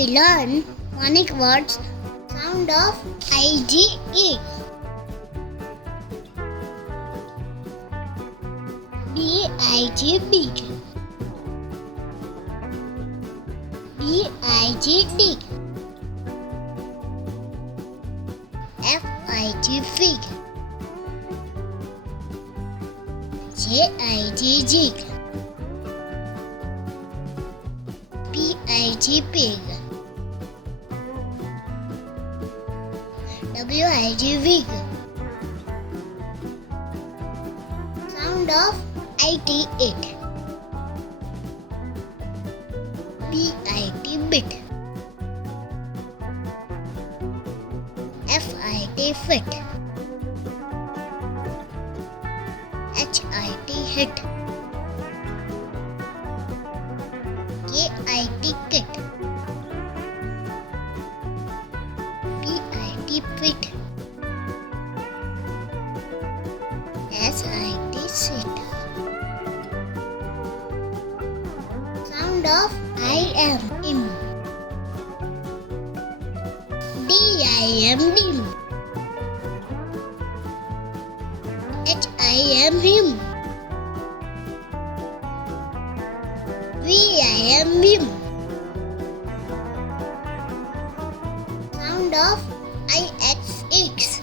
we learn phonic words sound of IGE. BIG big, BIG dig, FIG fig, JIG jig, PIG pig, WIG wig. Sound of IT it, BIT bit, FIT fit, HIT hit, KIT kit, PIT pit, SIT sit. Sound of I am im, DIM dim, HIM him, VIM vim. Sound of IXX,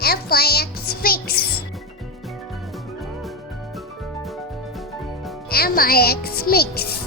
FIX fix, MIX mix.